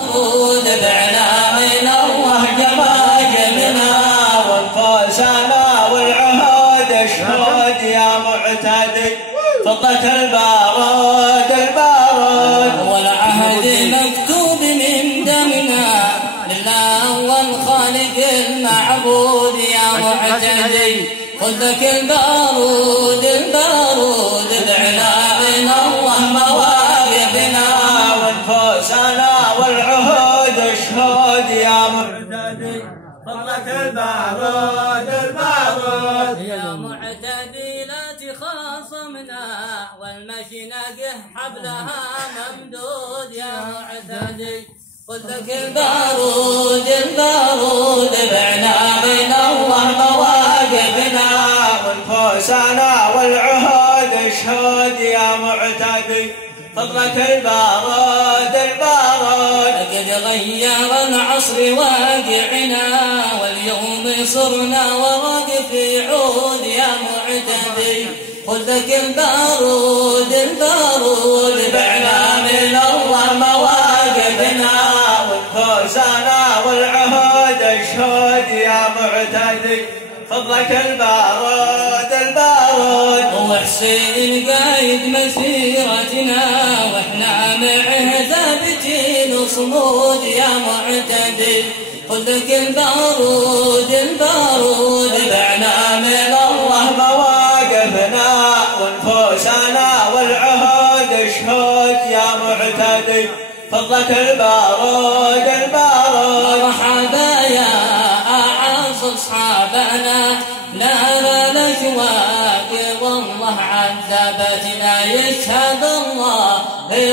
ودبعنا من الله جماجمنا وانفاسنا والعهود اشهد يا معتدي فضة البارود والعهد مكتوب من دمنا لله والخالق المعبود يا معتدي خذك البارود دعنا من الله مواقفنا وانفسنا والعهود اشهد يا معتدي فضلك البارود يا معتدي لا تخاصمنا والمشي نقه حبلها ممدود يا معتدي خذك البارود بعنا من الله مواقفنا وانفسنا والعهود اشهد يا معتدي فضلك البارود قد غير العصر واقعنا واليوم صرنا وواقف عود يا معتدي خذك البارود بعنا من الله مواقفنا وانفسنا والعهود اشهد يا معتدي فضلك البارود وحسين قايد مسيرتنا واحنا معه ثابتين صمود يا معتدي خذك البارود بعنا من الله مواقفنا وانفسنا والعهود اشهد يا معتدي فضلك البارود مرحبا يا أعز أصحابنا نار الأشواق والله عذبتنا يشهد الله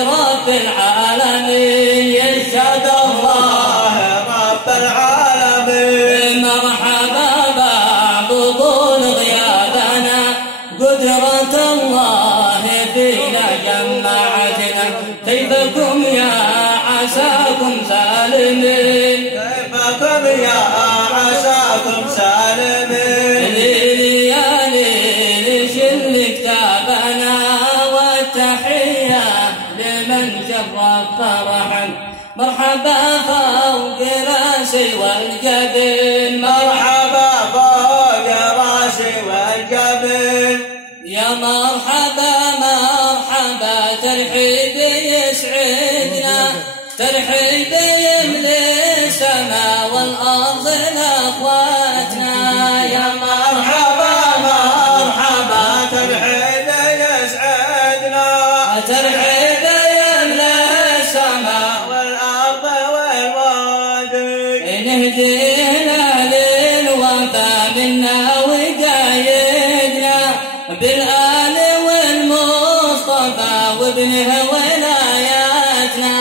رب العالمين يشهد الله رب العالمين مرحبا بطول غيابنا قدرة الله فينا جمعتنا كيفكم يا عساكم سالمين كيفكم يا عساكم سالمين ليالي شل كتابنا والتحية لمن شرف فرحا مرحبا فوق راسي والجبين مرحبا فوق راسي والجبين يا مرحبا ترحيب يسعدنا ترحيب يملي السماء والأرض لأخواتنا يا مرحبا ترحيب يسعدنا ترحيب يملي السماء والأرض والوادي نهدينا للوفا منا وقايدنا بالآل والمصطفى وابنه ولاياتنا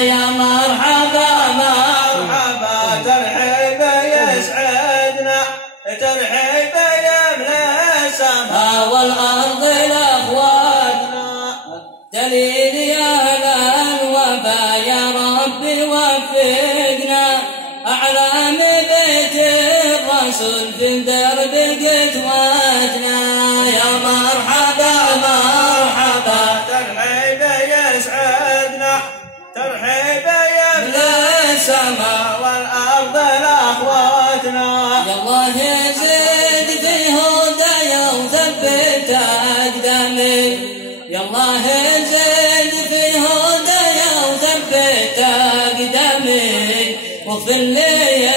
يا مرحبا ترحيب يسعدنا ترحيب يملى السماء والأرض لأخواتنا دليل يا الوفا يا ربي وفقنا أعلام بيت الرسول في درب قدواتنا يا مرحبا ترحيب يسعدنا ترحيب يملى السماء والأرض لأخواتنا يا الله يزيد في هدايا وثبت أقدامي يا الله يزيد في هدايا وثبت أقدامي واغفر لي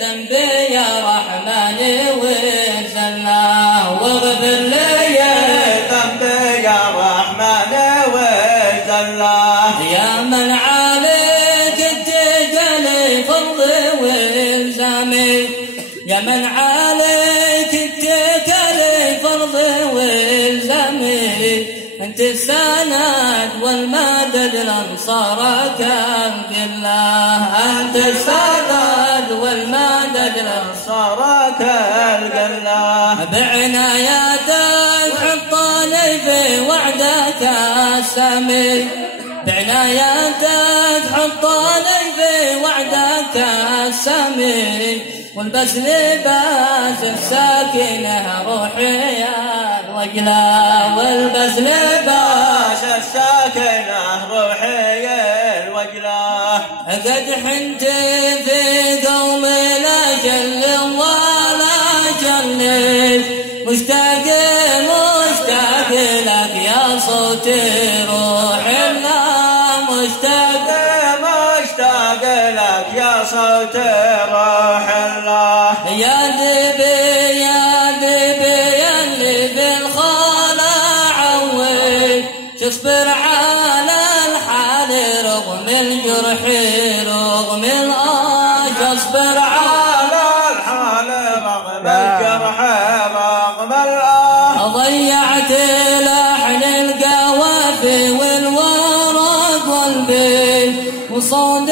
ذنبي يا رحمن وارزلناه واغفر لي ذنبي يا رحمن وارزلناه يا من عليك التقل فرض والزامي يا من عليك التقل فرض والزامي انت السند والمدد لانصارك الله انت السند والمدد لانصارك الله بعناياتك حطني في وعدك السامي بعناياتك حطني في وعدك السامي والبس لباس الساكنة روحي يا الوجلة والبس لباس الساكنة روحي الوجلة قد حنت في قوم لا جل ولا جل مشتاق مشتاق لك يا صوت روح الله مشتاق مشتاق لك يا صوت روح الله يا ذبي يا ذبي يا اللي بالخلا عود تصبر على الحال رغم الجرح رغم الآه تصبر على الحال رغم الجرح رغم الآه ضيعت لحن القوافي والورق والبيت وصوت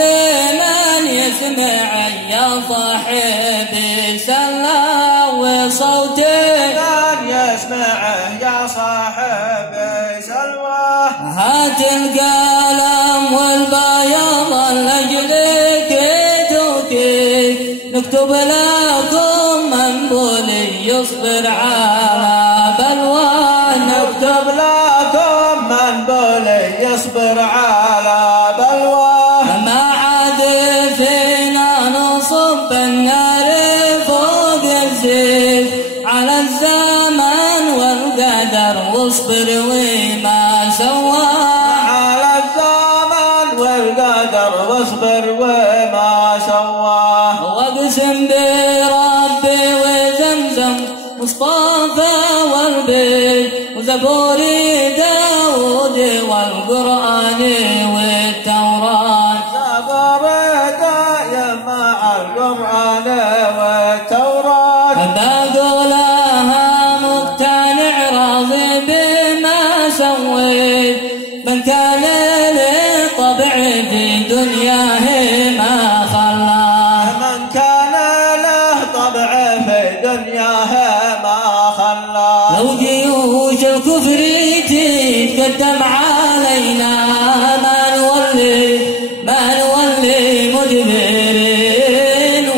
من يسمع يا صاحبي سلا وصوت من يسمعه يا صاحبي سلوى هات القلم والبياض لأجلك توكيد نكتب لكم منبولي يصبر على بلواه نكتب لكم منبولي يصبر على بلواه ما عاد فينا نصب النار فوق الزيت على الزمن والقدر واصبر وما سواه على الزمن والقدر واصبر وما سواه واقسم بربي وزمزم مصطفى والبيت وزبوري داود والقرآن والتوراة زبور دايم مع القرآن والتوراة بقولها مقتنع راضي بما سويت من كان للطبع في دنياه ما خلاه من كان له طبع في دنياه ما خلاه لو جيوش الكفر تتقدم علينا ما نولي مدبرين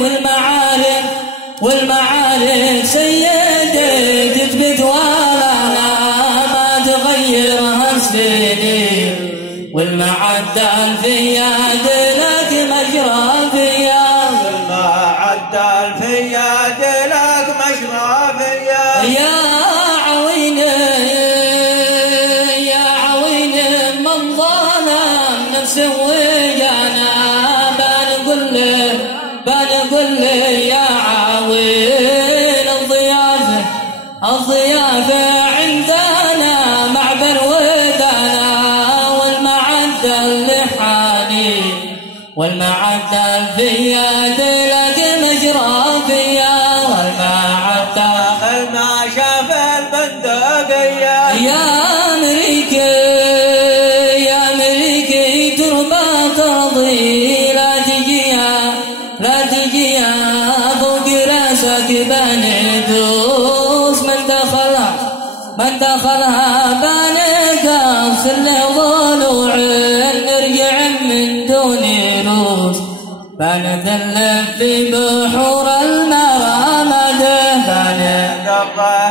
والمعارك سيدة تثبت ولا ما تغيرها السنين والمعدل في يد لك مجرى في يد المعدل في يد لك مجرى في يد يا عوين من ظلم نفسه وجانا بنقول له يا عوين الضيافة عندنا معبر ودانا والمعدل لحاني والمعدل في يد لك مجرى في والمعدل ما شاف البندقية يا أمريكي تربى ترضي لا تجيها فوق راسك بندوس من دخلها بنقص ضلوع نرجع من دون روس بنذل في بحور المرامد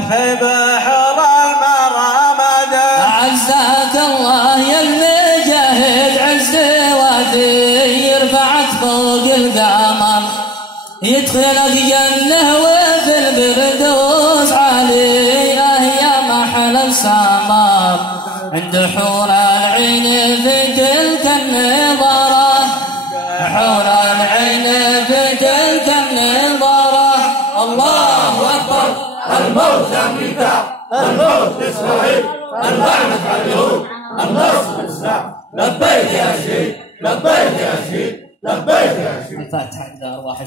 في بحر المرامد أعزك الله يا المجاهد عز وافي يرفعك فوق القمر يدخلك جنة وفي البردوس عليه يا محل السمر عند حور العين في تلك النظرة حور العين في تلك النظرة الله أكبر الموت أمريكا الموت إسرائيل اللعنة على اليهود النصر الإسلام لبيك يا شيخ لبيك يا شيخ لبيك يا شيخ الفاتحة إلى أرواح